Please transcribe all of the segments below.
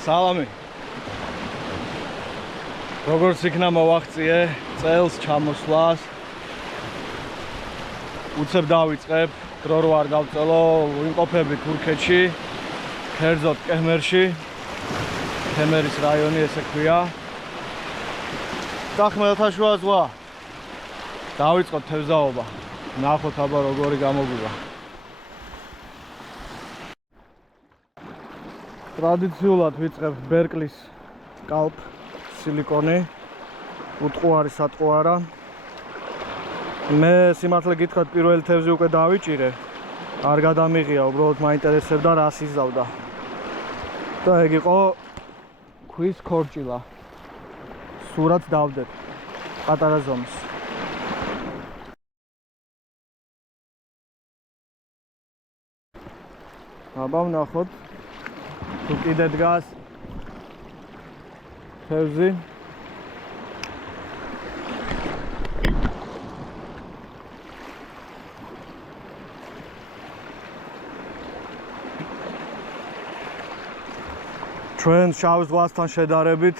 სალამი. როგორც იქნა მოვახციე წელს ჩამოსვლას. უცებ დავიწყებ, დრო რო არ გავწელო, ვიმყოფები თურქეთში, ქერძოდ კემერში. კემერის რაიონი ესე ქვია. და ხმელთაშუა ზღვა. დავიწყოთ თევზაობა. ნახოთ აბა როგორი გამოგვივა. ტრადიციულად ვიწყებ ბერკლის კალპ სილიკონი. უტყუარი სატყუარა. მე სიმართლე გითხრათ პირველი თევზი უკვე დავიჭირე. არ გადამიღია, უბრალოდ მაინტერესებდა რას იზავდა. და ეგ იყო ქვის ქორჭილა. სურათს დავდებ. პატარა ზომის. აბა ვნახოთ. თუ კიდე დგას თევზი. ჩვენ შავ ზღვასთან შედარებით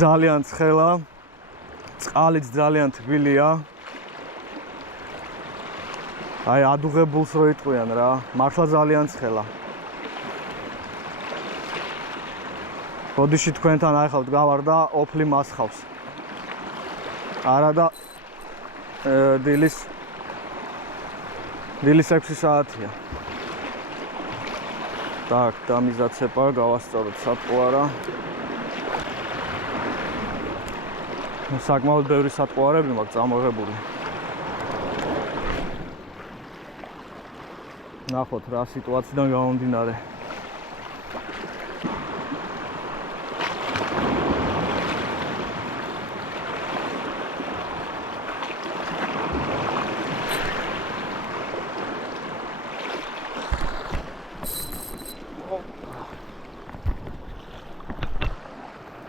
ძალიან ცხელა, წყალიც ძალიან თბილია. აი ადუღებულს რო იტყვიან რა, მართლა ძალიან ცხელა. ბოდიში თქვენთან ახავთ გავარ და ოფლი მასხავს. არა და დილის 6 საათია. Так, დამიზაცება გავასწოროთ სატყუარა. საკმაოდ ბევრი სატყუარები მაქვს წამოღებული. ნახოთ რა სიტუაციიდან გამომდინარე.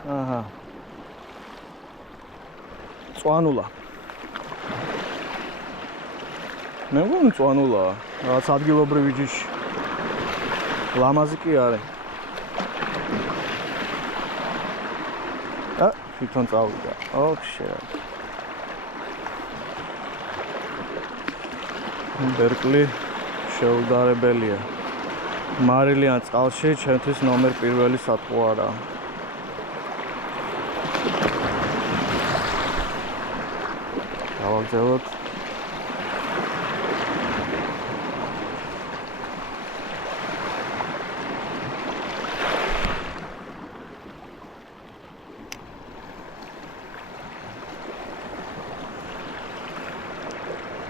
აჰა. წვანულა. მე მგონი წვანულა, რაც ადგილობრივი ჯიში. ლამაზი კი არის. თვითონ წავიდა. ოქშე. ბერკლი შეუდარებელია. მარილიან წყალში ჩემთვის ნომერ პირველი სატყუარა. დავაგზავნოთ.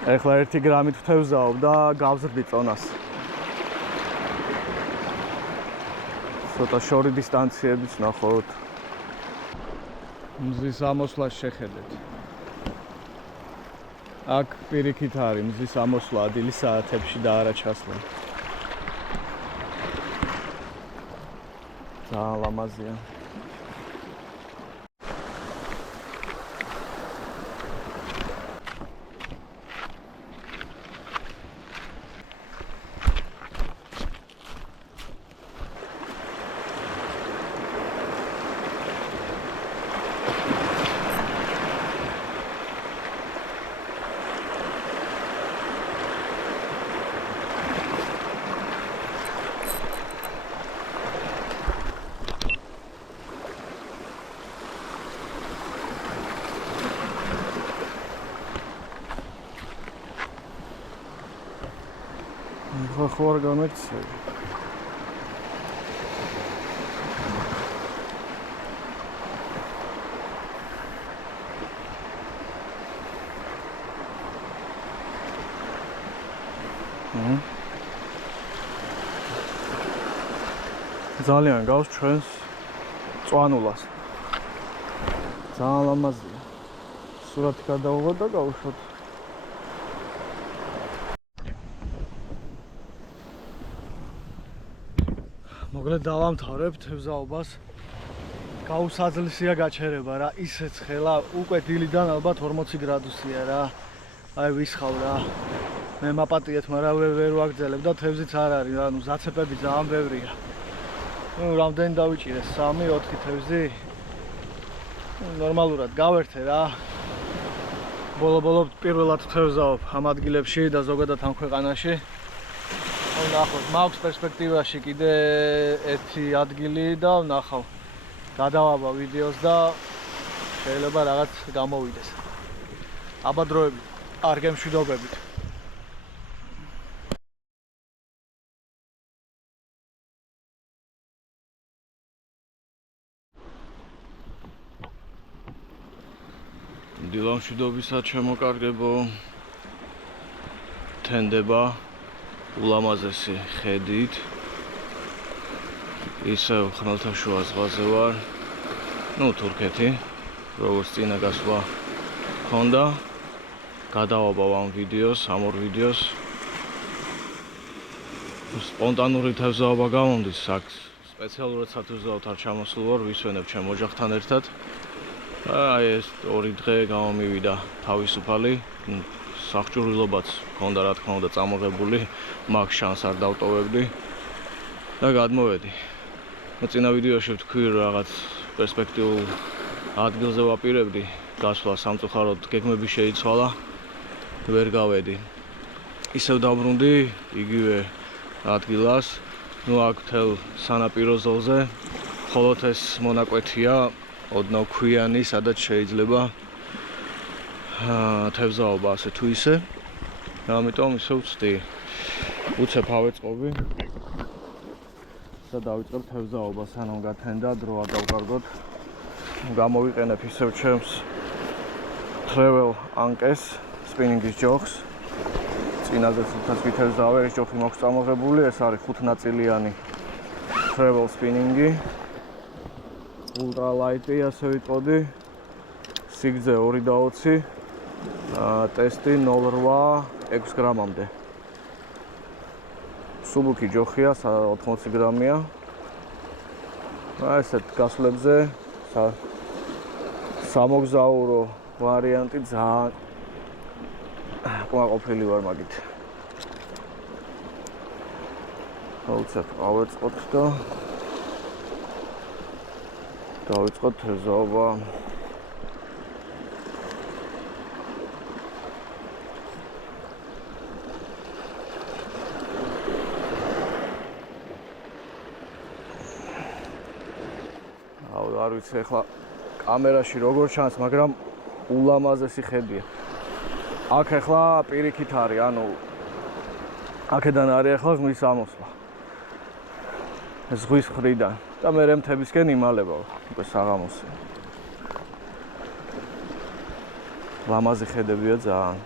ეხლა 1 გრამით ვთევზაობ და გავზრდი წონას. ცოტა შორი დისტანციებიც ნახოთ. მზის ამოსვლას შეხედეთ. აქ პირიქით არის მზის ამოსვლა დილის საათებში და არა ჩასვლა. ძალიან ლამაზია. ხო არ გამექცევი. ძალიან გავს ჩვენს წვანულას. ძალიან ლამაზია. სურათი გადავიღოთ და გავუშვათ. მოგლედ დავამთავრებ თევზაობას. გაუსაძლისია გაჩერება რა, ისე ცხელა, უკვე დილიდან ალბათ 40 გრადუსია რა. აი ვისხავ რა. მე მაპატიეთ, მაგრამ ვერ ვაგრძელებ და თევზიც არ არის, ანუ ზაცეპები ძალიან ბევრია. ნუ რამდენი დავიჭირე 3-4 თევზი. ნორმალურად გავერთე რა. ბოლო-ბოლო პირველად თევზაობ ამ ადგილებში და ზოგადად ამ ქვეყანაში. ვნახოთ, მაქვს პერსპექტივაში კიდე ერთი ადგილი და ვნახავ. გადავაბა ვიდეოს და შეიძლება რაღაც გამოვიდეს. აბადროებით, არ გემშვიდობებით. დილამშვიდობისა ჩემოკარგებო. თენდება ულამაზესი ხედით. ისევ ხმელთაშუა ზღვაზე ვარ. ნუ თურქეთი, როგორც წინა გასვლა ჰქონდა. გადავაბავ ამ ვიდეოს, ამ ორ ვიდეოს. სპონტანური თევზაობა გამომდის, აქ სპეციალურად სათევზაოდ არ ჩამოსულ ვარ, ვისვენებ ჩემ ოჯახთან ერთად. აი ეს 2 დღე გამომივიდა თავისუფალი, სახჭურვილობაც ჰქონდა რა თქმა უნდა წამოღებული, მაგ შანსს არ დავტოვებდი და გადმოვედი. წინა ვიდეოში ვთქვი რაღაც პერსპექტიულ ადგილზე ვაპირებდი გასვლა, სამწუხაროდ გეგმები შეიცვალა, ვერ გავედი. ისევ დაბრუნდი იგივე ადგილას, ნუ აქ მთელ სანაპირო ზოლზე, მხოლოდ ეს მონაკვეთია ოდნავ ქვიანი, სადაც შეიძლება თევზაობა ასე თუ ისე. ამიტომ ისე ვწდი. უცებ ავეწყობი და დავიწყებ თევზაობა, სანამ გათენდა დრო არ დავკარგოთ. გამოვიყენებ ისევ ჩემს travel ankes, spinning-ის ჯოხს. წინაზე თვითონ ვითევზავე, ეს ჯოხი მაქვს წამოღებული, ეს არის 5 ნაწილიანი travel spinning-ი. Ultra light, ასე ვიტყოდი. სიგრძე 2.20, ტესტი 0.8 6 გრამამდე. სუბუქი ჯოხია, 80 გრამია. ესეთ გასვლებზე სამოგზაურო ვარიანტი ძალიან კმაყოფილი ვარ მაგით. უცებ ავეწყოთ და დავიწყოთ თევზაობა. არ ვიცი ახლა კამერაში როგორ ჩანს, მაგრამ ულამაზესი ხედია. აქ ახლა პირიქით არის, ანუ აქედან არის ახლა ზღვის ამოსვლა. ზღვის მხრიდან და მე მთებისკენ იმალება უკვე საღამოსი. ლამაზი ხედებია ძალიან.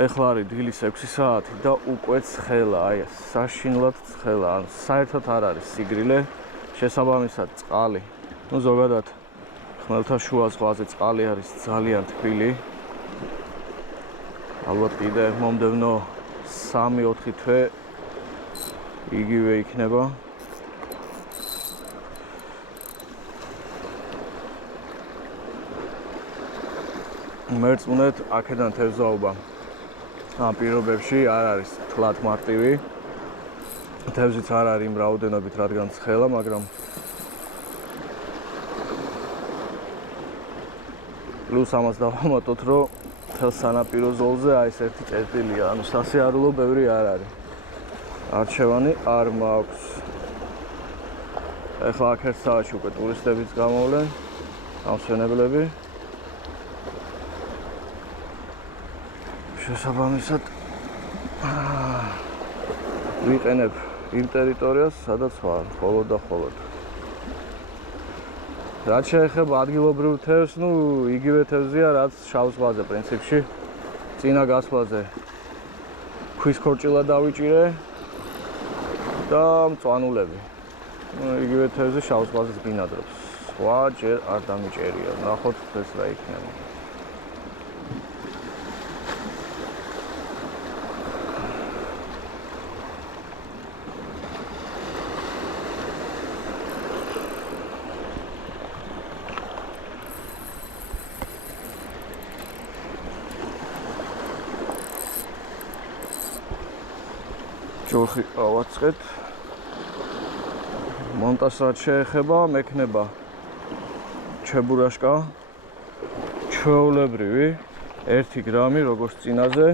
ეხლა არის დილის 6 საათი და უკვე ცხელა, აი საშინლად ცხელა, ან საერთოდ არ არის სიგრილე, შესაბამისად წყალი. ნუ ზოგადად ხმელთაშუა ზღვაზე წყალი არის ძალიან თბილი. ალბათ კიდე მომდევნო 3-4 თვე იგივე იქნება. მერწმუნეთ, აქედან თევზაობა ამ პირობებში არ არის თლად მარტივი. თევზიც არ არის იმ რაოდენობით, რადგან ცხელა, მაგრამ პლუს ამას დავამატოთ, რომ მთელ სანაპირო ზოლზე აი ეს ერთი წერტილია, ანუ სასიარულო ბევრი არ არის. არჩევანი არ მაქვს. ეხლა აქ ერთ საათში უკვე ტურისტებიც გამოვლენ, გამსვენებლები. შესაბამისად ვიყენებ იმ ტერიტორიას, სადაც ვარ, მხოლოდ და მხოლოდ. რაც შეეხება ადგილობრივ თევზს, ნუ იგივე თევზია, რაც შავ ზღვაზე პრინციპში. წინა გასვლაზე ქვის ქორჭილა დავიჭირე და მწვანულები. იგივე თევზი შავ ზღვაზე ბინადრობს. სხვა ჯერ არ დამიჭერია. ნახოთ ეს რა იქნება. ჯოხი ავაწყეთ. მონტაჟს რაც შეეხება, მექნება ჩებურაშკა ჩვეულებრივი 1 გრამი როგორც წინაზე.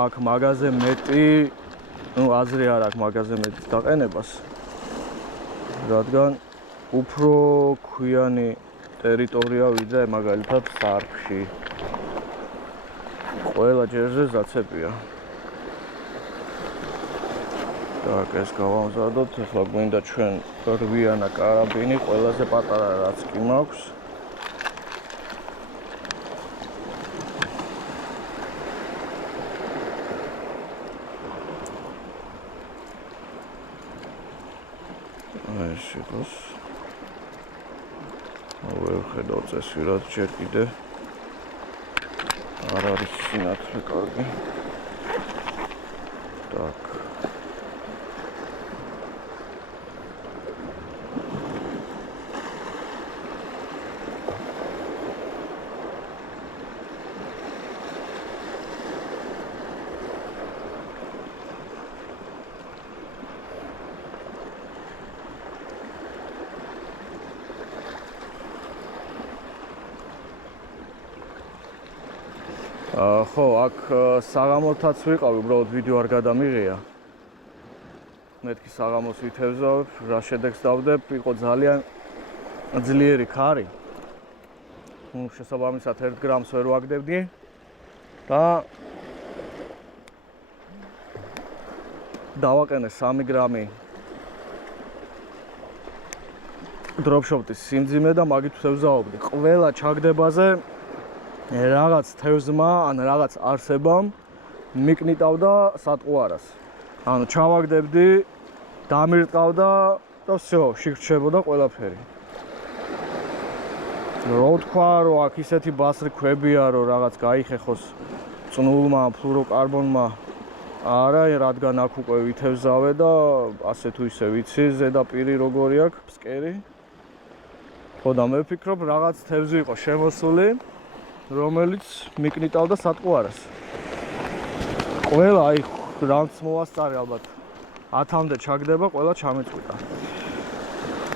აქ მაგაზე მეტი, აზრი არ აქვს მაგაზე მეტი დაყენებას. რადგან უფრო ქვიანი ტერიტორია ვიდრე მაგალითად სარფში. ყველა ჯერზე ზაცებია. Так, ეს გავამზადოთ. ახლა გვინდა ჩვენ რვიანა კარაბინი, ყველაზე პატარა რაც კი მაქვს. ეს იყოს. ვერ ხედავ წესვირად ჯერ კიდე. არ არის სინათლე კარგი. Так. ხო, აქ საღამოთაც ვიყავი, უბრალოდ ვიდეო არ გადამიღია. მეთქი საღამოს ვითევზავებ, რა შედეგს დავდებ, იყო ძალიან ძლიერი ქარი. შესაბამისად 1 გრამს ვერ ვაგდებდი და დავაყენე 3 გრამი დროპშოპტის სიმძიმე და მაგით ვთევზაობდი. ყველა ჩაგდებაზე რაღაც თევზმა ან რაღაც არსებამ მიკნიტავდა სატყუარას. ანუ ჩავაგდებდი, დამირტყავდა და всё, შიგრჩებოდა ყველაფერი. რო თქვა, რომ აქ ისეთი ბასრი ქვებია, რომ რაღაც გაიხეხოს წნულმა, ფლუროკარბონმა, არა, რადგან აქ უკვე ვითევზავე და ასე თუ ისე ვიცი, ზედაპირი როგორი აქვს, ფსკერი. ხო და მე ვფიქრობ, რაღაც თევზი იყო შემოსული, რომელიც მიკნიტავდა სატყუარას. ყველა აი რამც მოვასწარე ალბათ 10-მდე ჩაგდება, ყველა ჩამეწვიტა.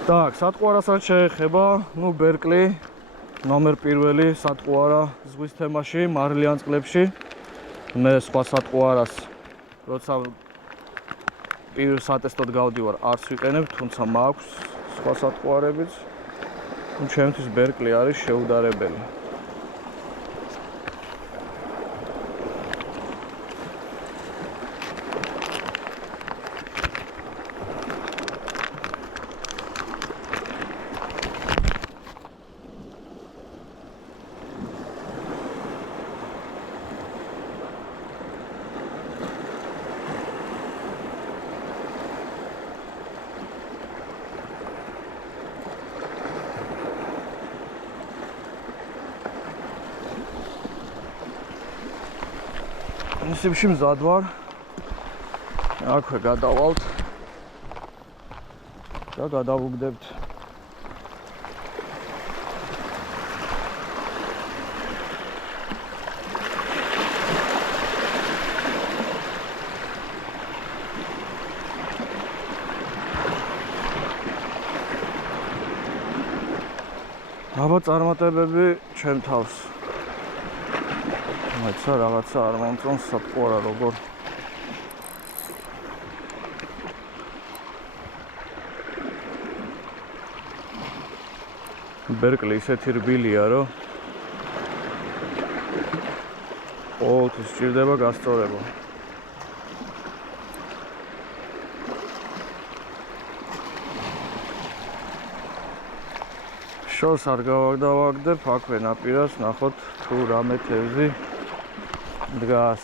Так, სატყუარას რაც შეეხება, ბერკლი ნომერ 1 სატყუარა ზღვის თემაში, მარილიან წყლებში. მე სხვა სატყუარას, როცა პირველ სატესტოდ გავდივარ, არც ვიყენებ, თუმცა მაქვს სხვა სატყუარებიც. ჩემთვის ბერკლი არის შეუდარებელი. ისებში მზად ვარ. აქვე გადავალთ და გადავუგდებთ. აბა წარმატებები ჩემ თავს. მაცა რაღაცა არ მომწონს სატყუარა როგორ. ბერკლი ისეთი რბილია, რომ ყოველთვის სჭირდება გასწორება. შორს არ გავაგდებ, აქვე ნაპირას ნახოთ თუ რამე თევზი დგას.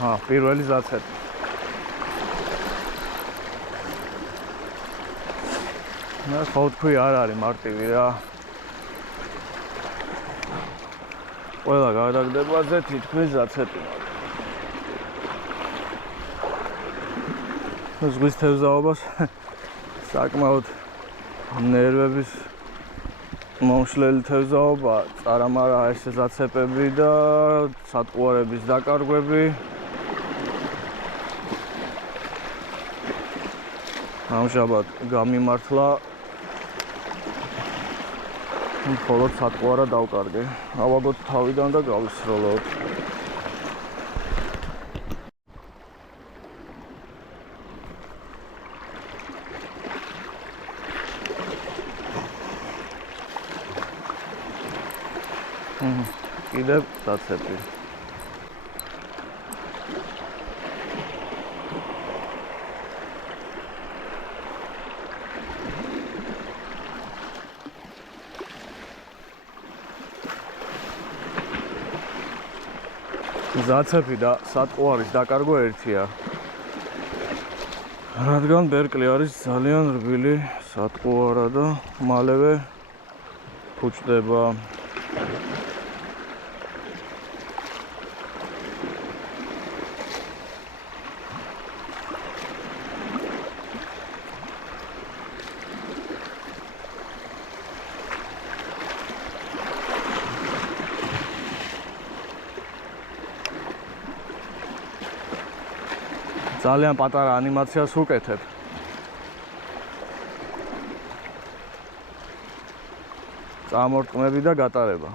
პირველი ზაცები. ხო თქვი არ არის მარტივი რა. ყველა გადაგდებაზე თითქმის ზაცები. ზღვის თევზაობას საკმაოდ ნერვების მომშლელი თევზაობა, წარამარა ეს ზაცებები და სატყუარების დაკარგვები. ამჟამად გამიმართლა მხოლოდ სატყუარა დავკარგე. ავაგოთ თავიდან და გავისროლოთ. კიდევ ზაცები. ზაცები და სატყუარის დაკარგვა ერთია. რადგან ბერკლი არის ძალიან რბილი სატყუარა და მალევე ფუჭდება. ძალიან პატარა ანიმაციას ვუკეთებ. წამორტყმები და გატარება.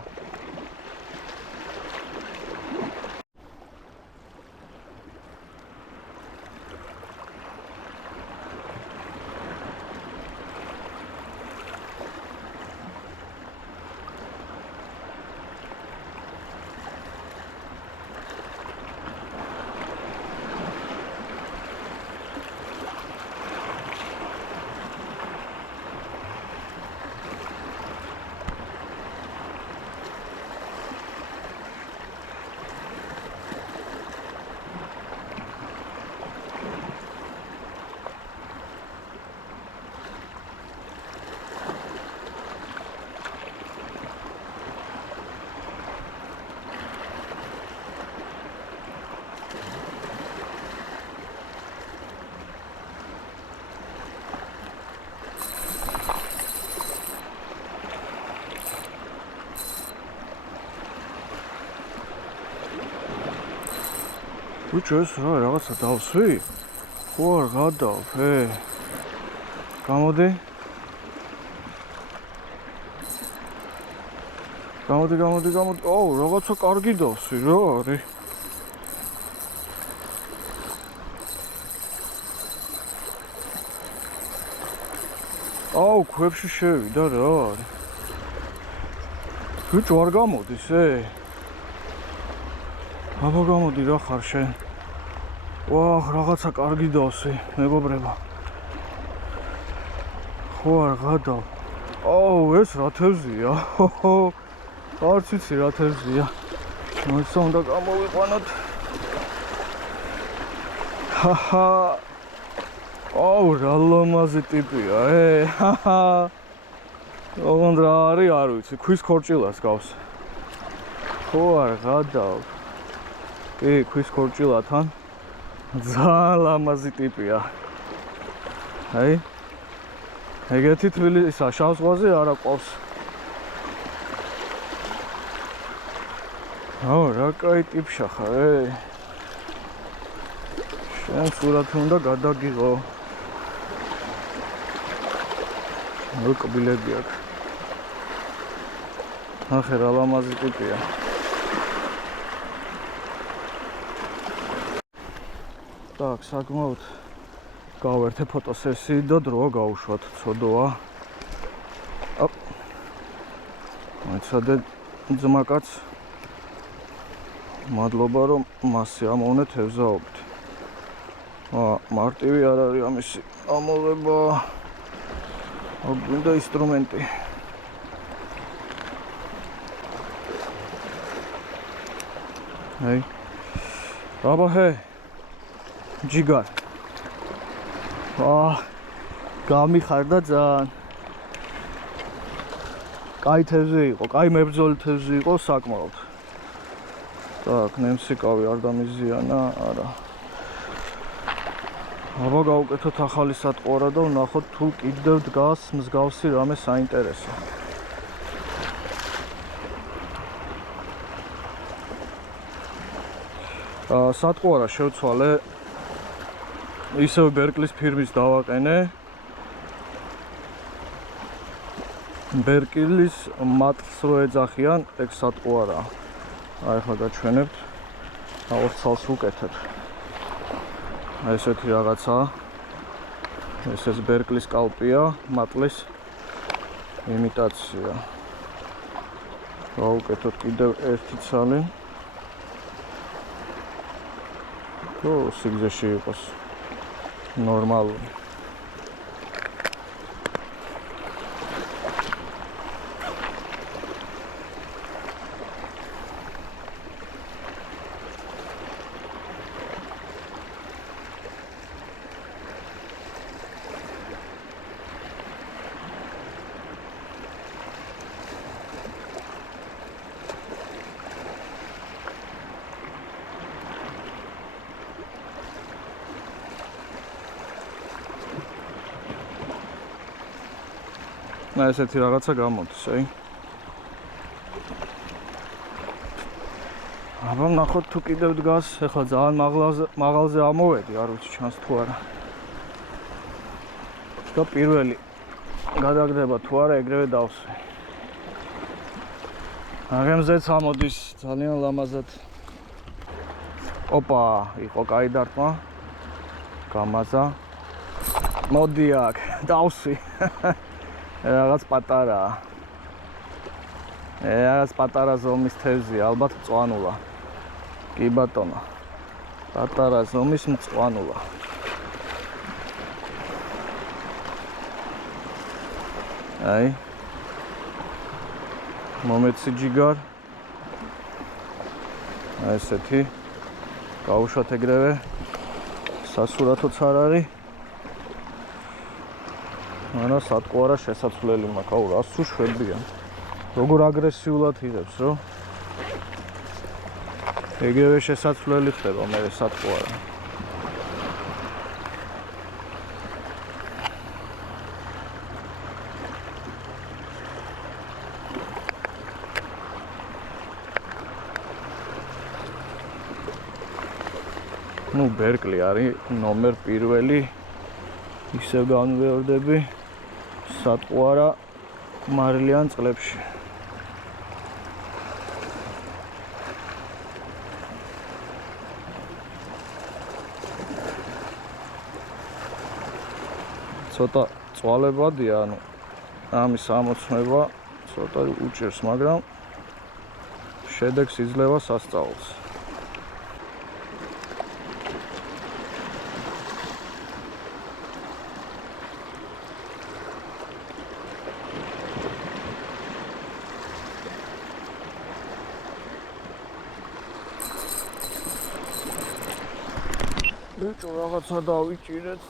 Bıçı sıra rahatsa davsvi. Xor qadav, Gamodi. Gamodi. Oh, rahatsa qargi davsvi ra არის. აუ, ქვებში შევიდა რა არის. ბიჭო არ გამოდის აბა გამოდი რა ხარ შენ? ვაჰ, რაღაცა კარგი დავსვი, მეგობრებო. ხო არ გადავ. აუ, ეს რა თევზია? არც ვიცი რა თევზია. მოიცა უნდა გამოვიყვანოთ. ჰაჰა. აუ, რა ლამაზი ტიპია, ოღონდ რა არის, არ ვიცი, ქვის ქორჭილას გავს. ხო არ გადავ. კი, ქვის ქორჭილათან. ძალიან ლამაზი ტიპია. აი. ეგეთი თბილისისა შავ ზღვაზე არ აყვავს. აუ, რა კაი ტიპშა ხარ, შენ სურათი უნდა გადაგიღო. მოკბილები აქვს. ახლა რა ლამაზი ტიპია. Так, საკმაოდ გავერთე ფოტოსესიი და დროა გავუშვათ, ცოდოა. ოპ. მოიცადე ძმაკაც. მადლობა რომ მასე ამოვნე თევზაობით. მარტივი არ არის ამისი ამოღება. გვინდა ინსტრუმენტი. აი. აბაჰე ჯიგარ გამიხარდა ძალიან კაი თევზი იყო, კაი მებრძოლი თევზი იყო საკმაოდ. Так, ნემსიკავი არ დამიზიანა, არა. აბა გავუკეთოთ ახალი სატყუარა და ვნახოთ თუ კიდევ დგას მსგავსი რამე საინტერესო. სატყუარა შევცვალე. ისევ ბერკლის ფირმის დავაყენე. ბერკლის მატლს რო ეძახიან, ეგ სატყუარა. აი ახლა გაჩვენებთ. აუცილებლად ვუკეთებ. აი ესეთი რაღაცაა. ესეც ბერკლის კალპია, მატლის იმიტაცია. გავუკეთოთ კიდევ ერთი ცალი. თუ სიგზეში იყოს ნორმალური. ესეთი რაღაცა გამოდის, აი. აბა ნახოთ თუ კიდევ დგას, ეხლა ძალიან მაღალზე ამოვედი, არ ვიცი ჩანს თუ არა. და პირველი გადაგდება თუ არა, ეგრევე დავსვი. აღემზეც ამოდის ძალიან ლამაზად. ოპა, იყო კაი დარტყმა. გამაზა. მოდი აქ, დავსვი. რაღაც პატარაა. რაღაც პატარა ზომის თევზია, ალბათ მწვანულა. კი ბატონო. პატარა ზომის მწვანულა. აი. მომეცი ჯიგარ. აი ესეთი. გავუშვათ ეგრევე. სასურათოც არ არის. არა სატყუარა შესაძლებელი მაქვს, აუ რას უშვებიან. როგორ აგრესიულად იღებს, რო? ეგრევე შესაძლებელი ხდება მე სატყუარა. ნუ ბერკლი არის ნომერ პირველი. ისევ განვეორდები სატყუარა მარილიან წყლებში. ცოტა წვალებადია, ანუ ამის ამოცნობა ცოტა უჭერს, მაგრამ შედეგს იძლევა სასწაულს. ბიჭო რაღაცა დავიჭირეთ.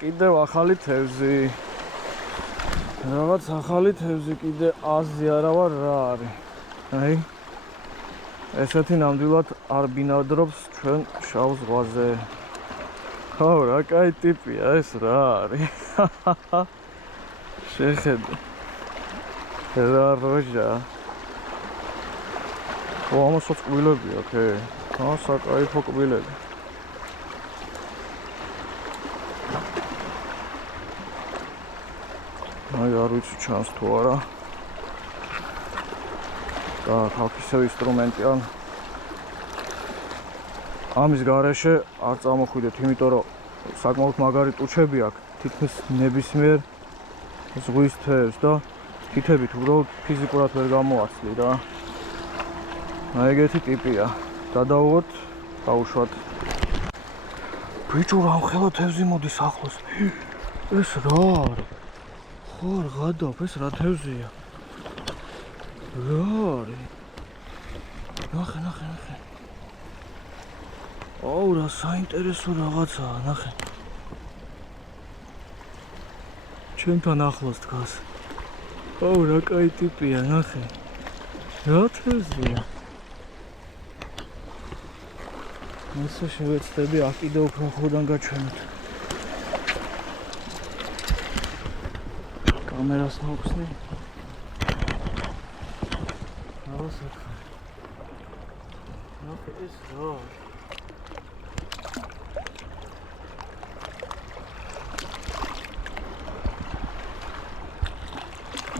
კიდევ ახალი თევზი. რაღაც ახალი თევზი კიდე აზი არა ვარ რა არის. აი ესეთი ნამდვილად არ ბინადრობს ჩვენ შავ ზღვაზე. ხო, რა კაი ტიპია ეს რა არის. შეხედე. რა როჟა. ამასაც ყბილები აქვს, საკაიფო ყბილები. აი არ ვიცი ჩანს თუ არა. და აქ ისევ ინსტრუმენტი ან ამის გარეშე არ წამოხვიდეთ, იმიტომ რომ საკმაოდ მაგარი ტუჩები აქვს, თითქმის ნებისმიერ ზღვის თევზს და თითებით უბრალოდ ფიზიკურად ვერ გამოაცლი რა. აი ეგეთი ტიპია. გადავუღოთ, გავუშვათ. ბიჭო, რა მხელა თევზი მოდის ახლოს. ეს რა არის? ხო არ გადავ, ეს რა თევზია? რა არის? ნახე. აუ, რა საინტერესო რაღაცაა, ნახე. ჩვენთან ახლოს დგას. აუ, რა კაი ტიპია, ნახე. რა თევზია? ასე შევეცდები აქ კიდევ უფრო ახლოდან გაჩვენოთ. კამერას მოვხსნი. რა საქმე? ნახე ეს რა?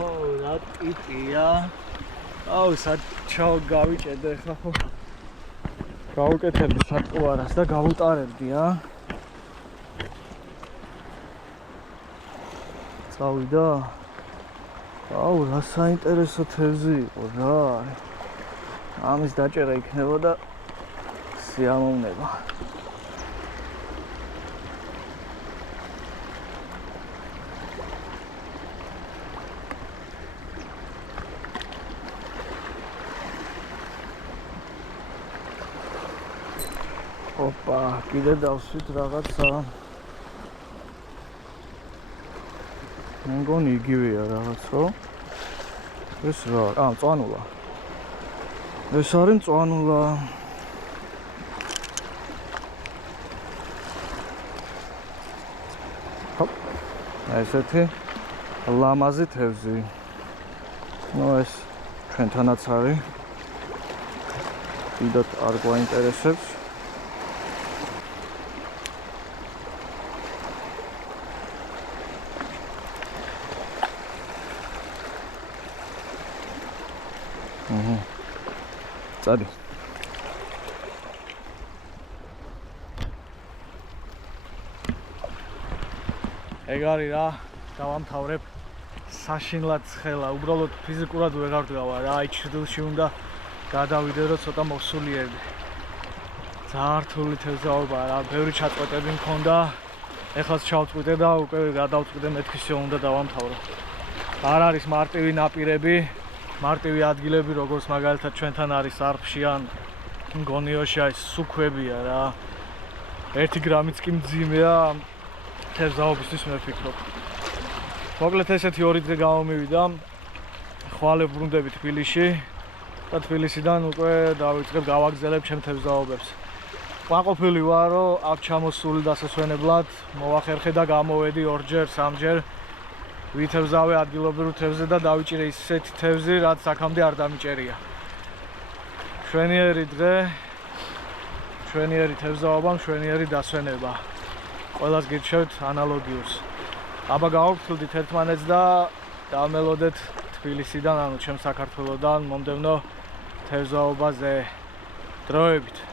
ო, რა ტიპია? აუ, საჩაო გავიჭედე ხა ხო? გავუკეთებდი სატყუარას და გავუტარებდი, წავიდა. აუ, რა საინტერესო თევზი იყო, რა არის. ამის დაჭერა იქნებოდა სიამოვნება. ოპა, კიდე დავსვით რაღაცა. მე მგონი იგივეა რაღაც, ხო? ეს რა? მწვანულა. ეს არის მწვანულა. ჰოპ. ესეთი ლამაზი თევზი. ნუ ეს ჩვენთანაც არის. დიდად არ გვაინტერესებს. წადი. ეგ არის რა, დავამთავრებ. საშინლად ცხელა, უბრალოდ ფიზიკურად ვეღარ დგავა რა, აი ჩრდილში უნდა გადავიდე, რომ ცოტა მოვსულიერდი. ძალიან რთული თევზაობაა რა, ბევრი ჩაწყვეტები მქონდა. ეხლაც ჩავწყვიტე და უკვე გადავწყვიტე მეთქისიო უნდა დავამთავრო. არ არის მარტივი ნაპირები. მარტივი ადგილები, როგორც მაგალითად ჩვენთან არის არფში ან გონიოში, აი სუქვებია რა. 1 გრამიც კი მძიმეა თევზაობისთვის მე ვფიქრობ. მოკლედ ესეთი 2 დღე გამომივიდა. ხვალე ბრუნდები თბილისში და თბილისიდან უკვე დავიწყებ გავაგზავნებ ჩემ თევზაობებს. ყვაყოფილი ვარ, რომ აქ ჩამოსული დასასვენებლად მოვახერხე და გამოვედი 2-ჯერ, 3-ჯერ. ვითევზავე ადგილობრივ თევზზე და დავიჭირე ისეთი თევზი, რაც აქამდე არ დამიჭერია. მშვენიერი დღე, მშვენიერი თევზაობა, მშვენიერი დასვენება. ყველას გირჩევთ ანალოგიურს. აბა გავუფრთხილდით ერთმანეთს და დავმელოდეთ თბილისიდან, ანუ ჩემ საქართველოსთან მომდევნო თევზაობაზე. დროებით.